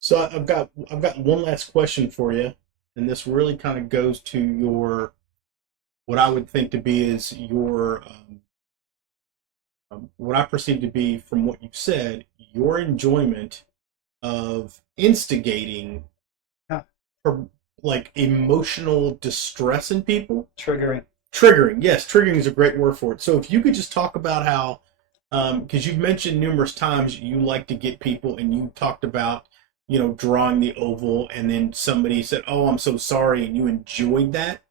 So I've got one last question for you, and this really kind of goes to your what I would think to be is your what I perceive to be from what you've said your enjoyment of instigating Huh, for like emotional distress in people. triggering. Triggering, yes, triggering is a great word for it. So if you could just talk about how, because you've mentioned numerous times you like to get people, and you talked about, drawing the oval, and then somebody said, "Oh, I'm so sorry," and you enjoyed that.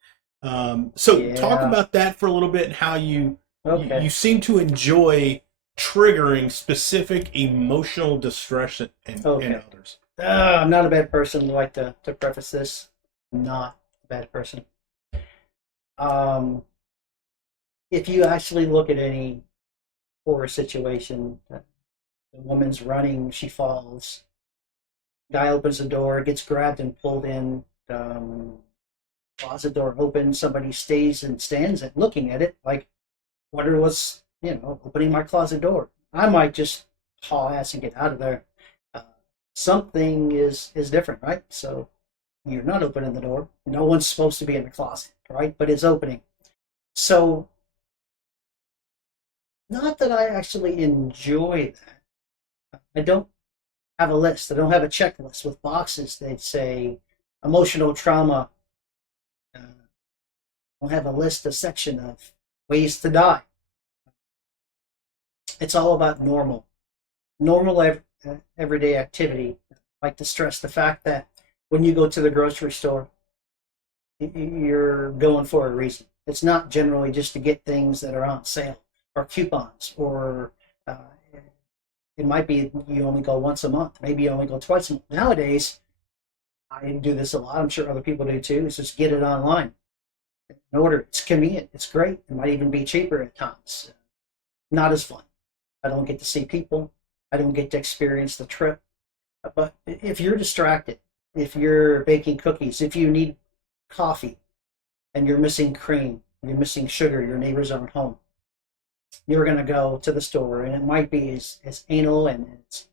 So talk Yeah. about that for a little bit, and how you Okay. seem to enjoy triggering specific emotional distress in Okay. others. I'm not a bad person. I'd like to preface this. Not a bad person. Um, if you actually look at any horror situation, the woman's running, she falls. Guy opens the door, gets grabbed and pulled in. Closet door opens. Somebody stays and stands and looking at it like, wonder what's opening my closet door. I might just haul ass and get out of there. Uh, Something is different, right? So you're not opening the door. No one's supposed to be in the closet, right? But it's opening. So not that I actually enjoy that. I don't have a list. I don't have a checklist with boxes that say emotional trauma. I don't have a list, a section of ways to die. It's all about normal everyday activity. I like to stress the fact that when you go to the grocery store, you're going for a reason. It's not generally just to get things that are on sale or coupons, or uh, it might be you only go once a month, maybe you only go twice a month. Nowadays, I do this a lot. I'm sure other people do too. Is just get it online and order. It's convenient. It's great. It might even be cheaper at times. Not as fun. I don't get to see people. I don't get to experience the trip. But if you're distracted, if you're baking cookies, if you need coffee and you're missing cream, you're missing sugar, your neighbors aren't home, you're going to go to the store, and it might be as anal and as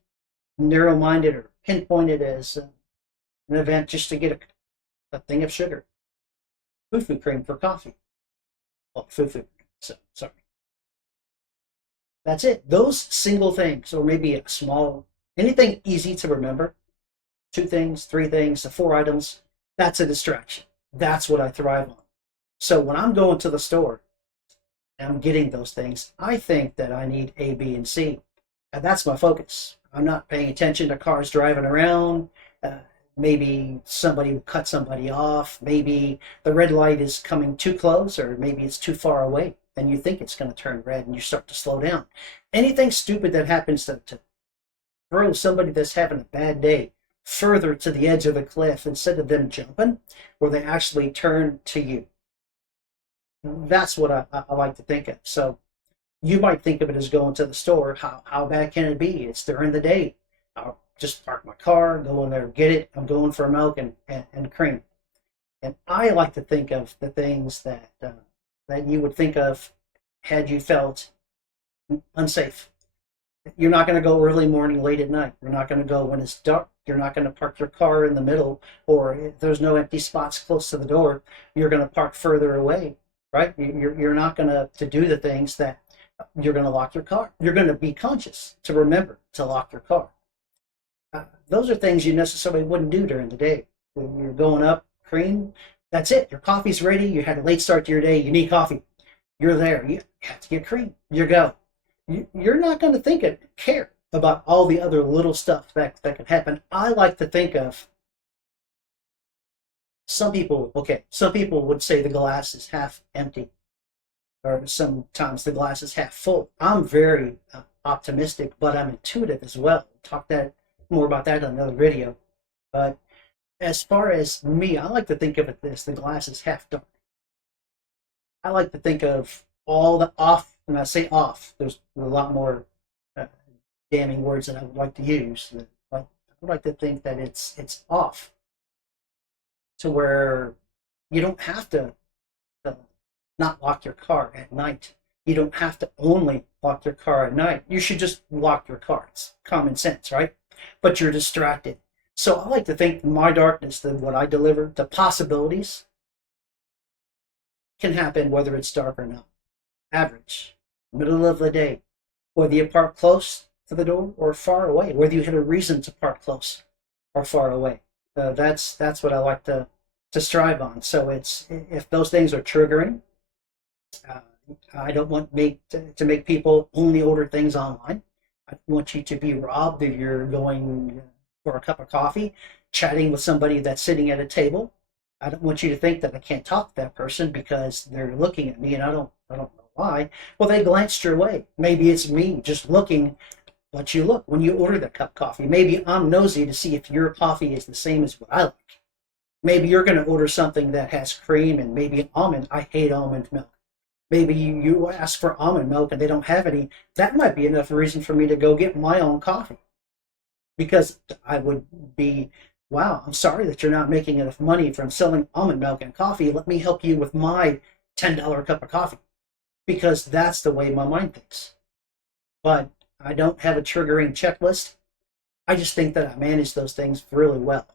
narrow minded or pinpointed as an event just to get a thing of sugar, foo cream for coffee. Oh, foo. So, sorry. That's it. Those single things, or maybe a small, anything easy to remember, two things, three things, the four items, that's a distraction. That's what I thrive on. So when I'm going to the store and I'm getting those things, I think that I need A, B, and C. And that's my focus. I'm not paying attention to cars driving around. Uh, Maybe somebody cut somebody off. Maybe the red light is coming too close, or maybe it's too far away. And you think it's going to turn red and you start to slow down. Anything stupid that happens to throw somebody that's having a bad day further to the edge of the cliff, instead of them jumping, where they actually turn to you. That's what I like to think of. So you might think of it as going to the store. How bad can it be? It's during the day. I'll just park my car, go in there, get it. I'm going for milk and cream. And I like to think of the things that you would think of had you felt unsafe. You're not going to go early morning, late at night. You're not going to go when it's dark. You're not going to park your car in the middle, or if there's no empty spots close to the door, you're going to park further away, right? You're not going to do the things that you're going to lock your car. You're going to be conscious to remember to lock your car. Those are things you necessarily wouldn't do during the day. When you're going up, cream, that's it. Your coffee's ready. You had a late start to your day. You need coffee. You're there. You have to get cream. You go. You're not going to care about all the other little stuff that can happen. I like to think of some people would say the glass is half empty, or sometimes the glass is half full. I'm very optimistic, but I'm intuitive as well. Talk that more about that in another video. But as far as me, I like to think of it this: the glass is half dark. I like to think of all the off, and I say off. There's a lot more uh, damning words that I would like to use. But I would like to think that it's off, to where you don't have to not lock your car at night. You don't have to only lock your car at night. You should just lock your car. It's common sense, right? But you're distracted. So I like to think my darkness, that what I deliver, the possibilities can happen whether it's dark or not. Average, middle of the day, whether you park close to the door or far away, whether you had a reason to park close or far away. That's what I like to strive on. So it's if those things are triggering, uh, I don't want to make people only order things online. I want you to be robbed if you're going for a cup of coffee, chatting with somebody that's sitting at a table. I don't want you to think that I can't talk to that person because they're looking at me and I don't know why. Well, they glanced your way. Maybe it's me just looking, but you look when you order that cup of coffee. Maybe I'm nosy to see if your coffee is the same as what I like. Maybe you're going to order something that has cream and maybe almond. I hate almond milk. Maybe you ask for almond milk and they don't have any. That might be enough reason for me to go get my own coffee because I would be, wow, I'm sorry that you're not making enough money from selling almond milk and coffee. Let me help you with my $10 cup of coffee because that's the way my mind thinks. But I don't have a triggering checklist. I just think that I manage those things really well.